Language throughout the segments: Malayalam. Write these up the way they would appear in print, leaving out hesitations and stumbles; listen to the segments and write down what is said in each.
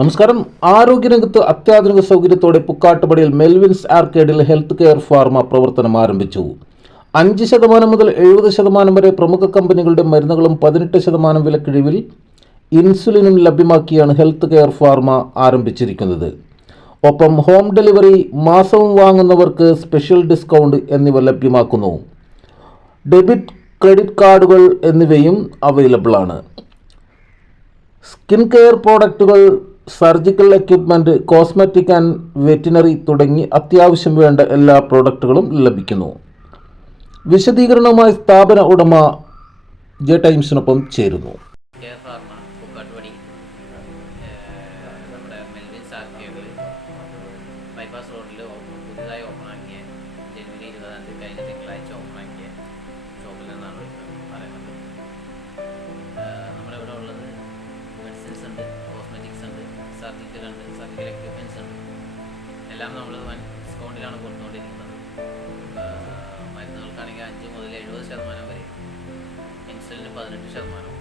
നമസ്കാരം. ആരോഗ്യരംഗത്ത് അത്യാധുനിക സൗകര്യത്തോടെ പുക്കാട്ടുപടിയിൽ മെൽവിൻസ് ആർക്കേഡിൽ ഹെൽത്ത് കെയർ ഫാർമ പ്രവർത്തനം ആരംഭിച്ചു. 5% മുതൽ 70% വരെ പ്രമുഖ കമ്പനികളുടെ മരുന്നുകളും 18% വിലക്കിഴിവിൽ ഇൻസുലിനും ലഭ്യമാക്കിയാണ് ഹെൽത്ത് കെയർ ഫാർമ ആരംഭിച്ചിരിക്കുന്നത്. ഒപ്പം ഹോം ഡെലിവറി, മാസവും വാങ്ങുന്നവർക്ക് സ്പെഷ്യൽ ഡിസ്കൗണ്ട് എന്നിവ ലഭ്യമാക്കുന്നു. ഡെബിറ്റ്, ക്രെഡിറ്റ് കാർഡുകൾ എന്നിവയും അവൈലബിൾ ആണ്. സ്കിൻ കെയർ പ്രോഡക്റ്റുകൾ, surgical equipment, cosmetic and veterinary തുടങ്ങി അത്യാവശ്യം വേണ്ട എല്ലാ പ്രോഡക്റ്റുകളും ലഭിക്കുന്നു. വിശദീകരണവുമായി സ്ഥാപന ഉടമ ജെ ടൈംസിനൊപ്പം ചേരുന്നു. നമ്മുടെ മെൽവിൻസ് ആർക്കേഡിൽ ബൈപ്പാസ് റോഡിൽ പുതിയതായി ഓപ്പണാക്കിയ ജനുവരി 20 കഴിഞ്ഞ തിങ്കളാഴ്ച ഓപ്പണാക്കിയ ഷോപ്പിൽ നിന്നാണ് പറയുന്നത്. നമ്മുടെ ഇവിടെ ഉള്ളത് മെഡിസിൻസ് ഉണ്ട്, കോസ്മെറ്റിക്സ് ഉണ്ട്, സർജിക്കൽ ഉണ്ട്, സർജിക്കൽ എക്യുപ്മെൻറ്റ്സ് ഉണ്ട്. എല്ലാം നമ്മൾ വൻ ഡിസ്കൗണ്ടിലാണ് കൊടുത്തുകൊണ്ടിരിക്കുന്നത്. മരുന്നുകൾക്കാണെങ്കിൽ 5 മുതൽ 70% വരെ, ഇൻസുലിന് 18%,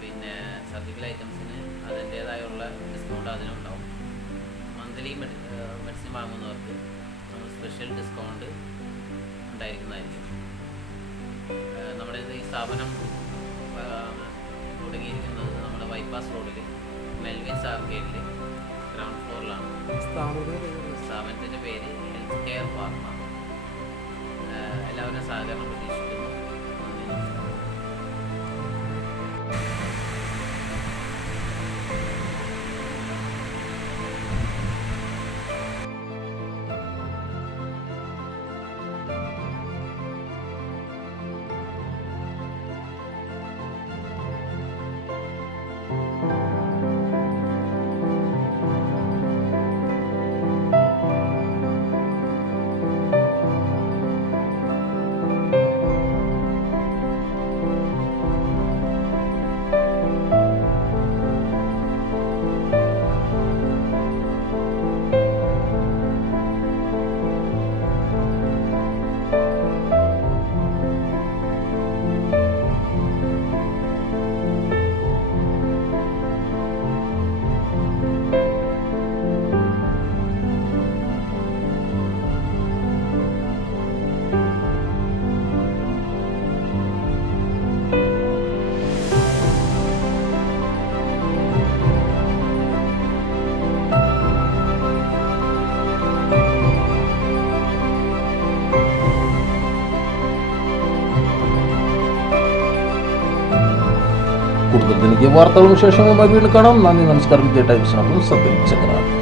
പിന്നെ സർജിക്കൽ ഐറ്റംസിന് അതിൻ്റേതായുള്ള ഡിസ്കൗണ്ട് അതിനുണ്ടാവും. മന്ത്ലി മെഡിസിൻ വാങ്ങുന്നവർക്ക് നമ്മൾ സ്പെഷ്യൽ ഡിസ്കൗണ്ട് ഉണ്ടായിരിക്കുന്നതായിരിക്കും. നമ്മുടെ ഈ സ്ഥാപനം തുടങ്ങിയിരിക്കുന്നത് നമ്മുടെ ബൈപ്പാസ് റോഡിൽ മെൽവിൻസ് ആർക്കേഡിൽ ഗ്രൗണ്ട് ഫ്ലോറിലാണ്. സ്ഥാപനത്തിൻ്റെ പേര് ഹെൽത്ത് കെയർ ഫാർമ. എല്ലാവരും സഹകരണം പ്രതീക്ഷിക്കുന്നു. നന്ദി, നമസ്കാരം. കൂടുതൽ ജനകീയ വാർത്തകളും വിശേഷങ്ങളുമായി വീണ്ടും കാണാം. നന്ദി, നമസ്കാരം. ജെ ടൈംസിനൊപ്പം സത്യം ചക്ര.